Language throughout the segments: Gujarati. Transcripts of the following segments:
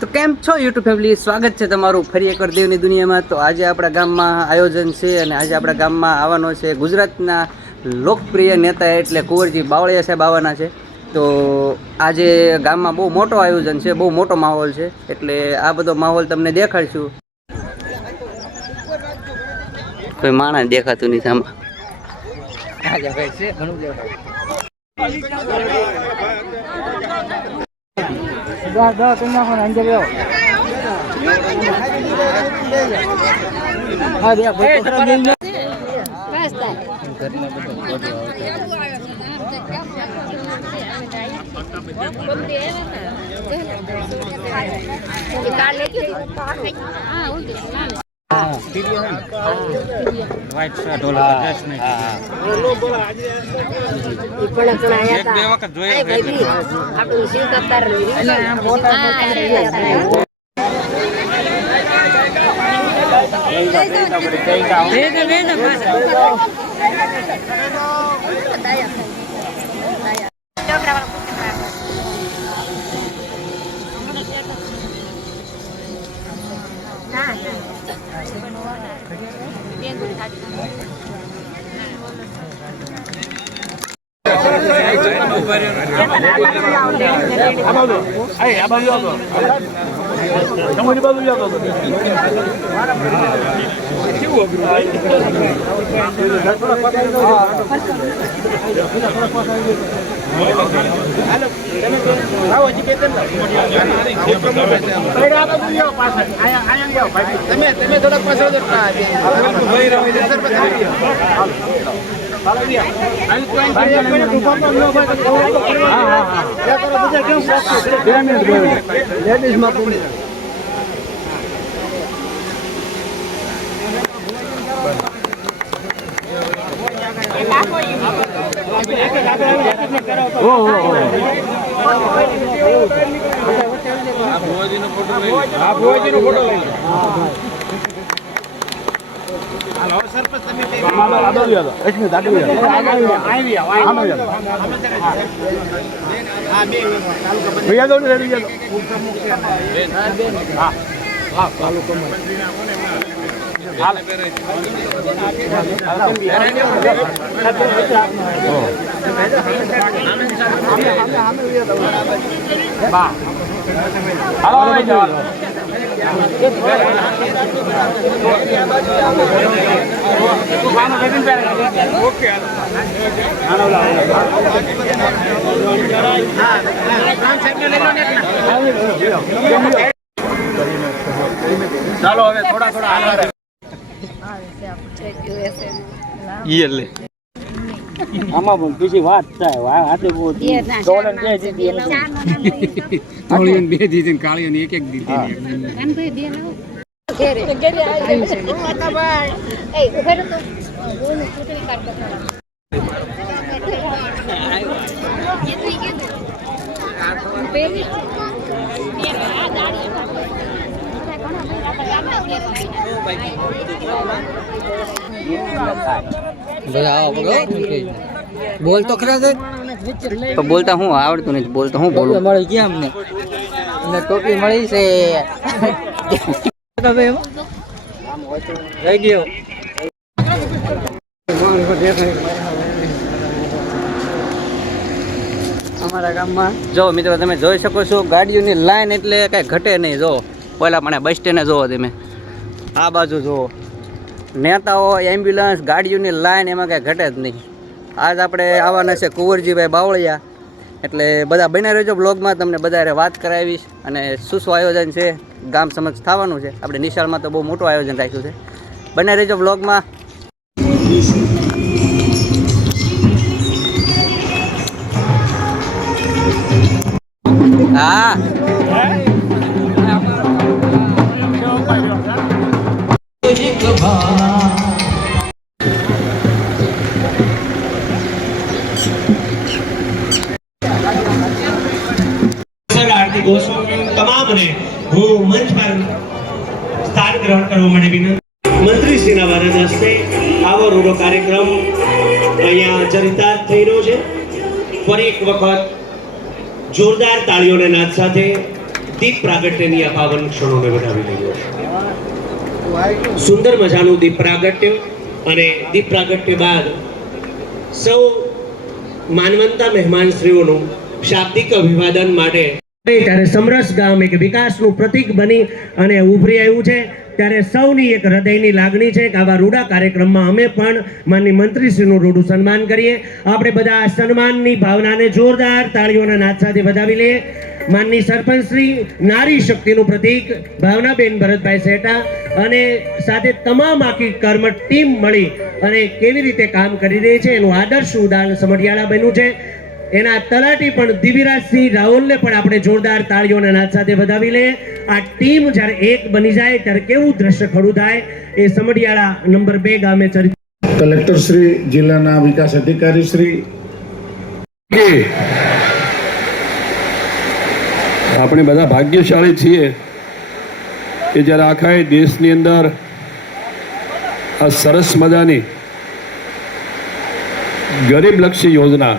તો કેમ છો યુટ્યુબ ફેમિલી, સ્વાગત છે તમારું ફરી એકવાર દેવની દુનિયામાં। તો આજે આપણા ગામમાં આયોજન છે અને આજે આપણા ગામમાં આવવાનો છે ગુજરાતના લોકપ્રિય નેતા એટલે કુંવરજી બાવળિયા સાહેબ આવવાના છે। તો આજે ગામમાં બહુ મોટો આયોજન છે, બહુ મોટો માહોલ છે, એટલે આ બધો માહોલ તમને દેખાડશું। કોઈ માણસ દેખાતું નહીં સામે। વ્હાઈટ શર્ટ ઓલા ડ્રેસ નહીં એક બે વખત જોયો આપણું સીટ ચાલો હવે થોડા થોડા આમાં પણ બીજી વાત થાય હાથે બહુ ડોલન બે દીધી કાળીઓ ની એક એક દીધી બોલ તો ખરા દે તો બોલતા હું આવડતું નથી, બોલતો હું બોલું મળી ગયા અમને ટોપી મળી છે રહી ગયો। અમારા ગામમાં જો મિત્રો તમે જોઈ શકો છો ગાડીઓની લાઈન એટલે કઈ ઘટે નહીં। જો પહેલા પણ બસ સ્ટેન્ડે જોવો તમે, આ બાજુ જુઓ નેતાઓ એમ્બ્યુલન્સ ગાડીઓની લાઈન એમાં કાંઈ ઘટે જ નહીં। આજ આપણે આવવાના છે કુંવરજીભાઈ બાવળિયા, એટલે બધા બન્યા રહેજો બ્લોગમાં, તમને બધા વાત કરાવીશ અને શું શું આયોજન છે ગામ સમક્ષ થવાનું છે। આપણે નિશાળમાં તો બહુ મોટું આયોજન રાખ્યું છે, બન્યા રહેજો બ્લોગમાં। હા તમામને હું મંચ પર સ્થાન ગ્રહણ કરવા માટે વિનંતી। મંત્રીશ્રીના વરદ હસ્તે આવો રૂડો કાર્યક્રમ અહીંયા ચરિતાર્થ થઈ રહ્યો છે। ફરી એક વખત જોરદાર તાળીઓના નાદ સાથે દીપ પ્રાગટ્યની આ પાવન ક્ષણોને વધાવી લઈએ. સુંદર મજાનું દીપ પ્રાગટ્ય અને દીપ પ્રાગટ્ય બાદ સૌ માનવંતા મહેમાનશ્રીઓનું શાબ્દિક અભિવાદન માટે ત્યારે સમરસ ગામ એક વિકાસનું પ્રતીક બની અને ઉભરી આવ્યું છે. ત્યારે સૌની એક હૃદયની લાગણી છે કે આવા રૂડા કાર્યક્રમમાં અમે પણ માનની મંત્રીશ્રીનું રૂડું સન્માન કરીએ. આપણે બધા આ સન્માનની ભાવનાને જોરદાર તાળીઓના નાદ સાથે વધાવી લઈએ. માનની સરપંચશ્રી નારી શક્તિનું પ્રતીક ભાવનાબેન ભરતભાઈ શેઠા અને સાથે તમામ આખી કર્મઠ ટીમ મળી અને કેવી રીતે કામ કરી રહી છે એનું આદર્શ ઉદાહરણ સમઢિયાળા બન્યું છે. એના તલાટી પણ દિવ્યરાજસિંહ રાહુલને પણ આપણે જોરદાર તાળીઓના નાદ સાથે વધાવી લઈએ. આ ટીમ જ્યારે એક બની જાય ત્યારે કેવું દ્રશ્ય ખડું થાય એ સમઢિયાળા નંબર 2 ગામે ચરિત્ર. કલેક્ટર શ્રી, જિલ્લાના વિકાસ અધિકારી શ્રી, આપણે બધા ભાગ્યશાળી છીએ કે જ્યારે આખા દેશની અંદર આ સરસ મજાની ગરીબલક્ષી યોજના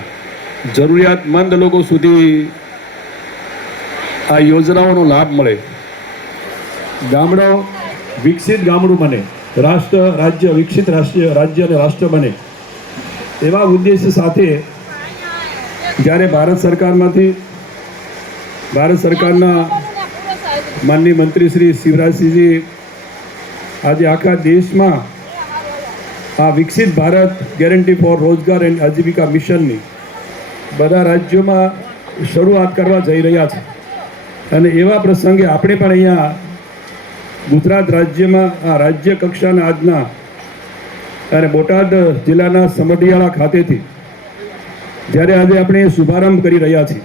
જરૂરિયાતમંદ લોકો સુધી આ યોજનાઓનો લાભ મળે, ગામડો વિકસિત ગામડું બને, રાજ્ય વિકસિત રાજ્ય અને રાષ્ટ્ર બને એવા ઉદ્દેશ્ય સાથે જ્યારે ભારત સરકારના માનનીય મંત્રી શ્રી શિવરાજસિંહજી આજે આખા દેશમાં આ વિકસિત ભારત ગેરંટી ફોર રોજગાર એન્ડ આજીવિકા મિશનની બધા રાજ્યોમાં શરૂઆત કરવા જઈ રહ્યા છે. અને એવા પ્રસંગે આપણે પણ અહીંયા ગુજરાત રાજ્યમાં આ રાજ્ય કક્ષાના આજના અને બોટાદ જિલ્લાના સમઢિયાળા ખાતેથી જ્યારે આજે આપણે શુભારંભ કરી રહ્યા છીએ,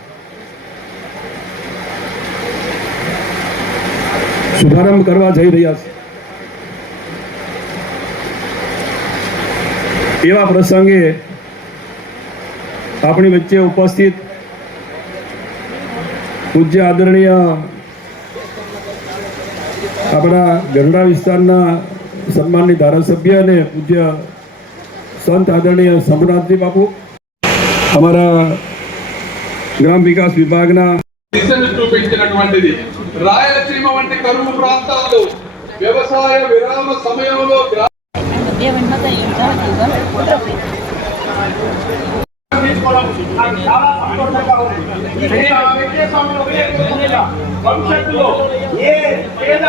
શુભારંભ કરવા જઈ રહ્યા છે એવા પ્રસંગે આપણી વચ્ચે ઉપસ્થિત પૂજ્ય આદરણીય આપણા ગઢડા વિસ્તારના સન્માનની ધારાસભ્ય અને પૂજ્ય સંત આદરણીય શંભુનાથજી બાપુ, અમારા గ్రామ వికాస్ విభాగన చూపించినటువంటిది రాయలసీమ వంటి కరువు ప్రాంతాల్లో వ్యవసాయ విరామ సమయంలో భవిష్యత్తులో ఏ పేద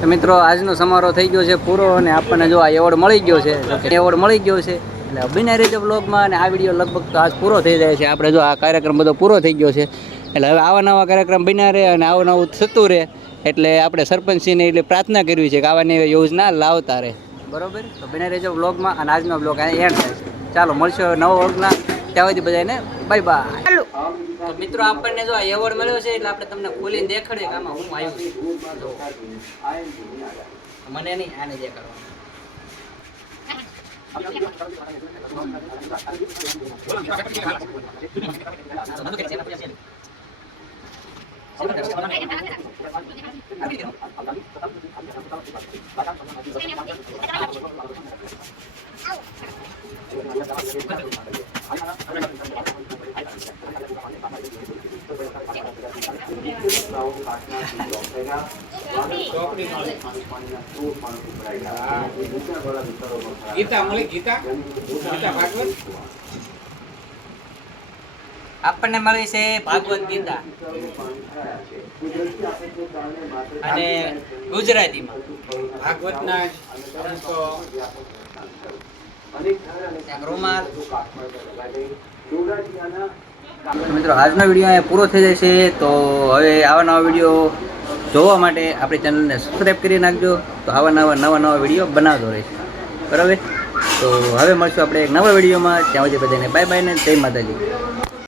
તો મિત્રો આજનો સમારોહ થઈ ગયો છે પૂરો અને આપણને જો આ એવોર્ડ મળી ગયો છે, એવોર્ડ મળી ગયો છે એટલે અભિનય રીતે બ્લોગમાં અને આ વિડીયો લગભગ તો આજ પૂરો થઈ જાય છે. આપણે જો આ કાર્યક્રમ બધો પૂરો થઈ ગયો છે એટલે હવે આવા નવા કાર્યક્રમ બન્યા રહે અને આવું નવું થતું રહે એટલે આપણે સરપંચશ્રીને એટલે પ્રાર્થના કરવી છે કે આવાની યોજના લાવતા રહે. બરોબર, તો બને રહેજો બ્લોગમાં અને આજનો બ્લોગ એન્ડ થાય છે. ચાલો મળશો નવો બ્લોગના, ત્યાં સુધી બધાને બાય બાય. તો મિત્રો આપણને જો આ એવોર્ડ મળ્યો છે એટલે આપણે તમને ખોલીને દેખાડીએ કે આમાં હું આવ્યું છું. મને નહીં, આને દેખાડવા. આપણને મળી છે ભાગવત ગીતા અને ગુજરાતીમાં ભાગવતના રૂમાલ. મિત્રો આજનો વિડીયો અહીંયા પૂરો થઈ જાય છે. તો હવે આવા નવા વિડીયો જોવા માટે આપણી ચેનલને સબસ્ક્રાઈબ કરી નાખજો. તો આવા નવા વિડીયો બનાવતો રહેશે. બરાબર, તો હવે મળશું આપણે એક નવા વિડીયોમાં. ત્યાં સુધી બધાને બાય બાય ને જય માતાજી.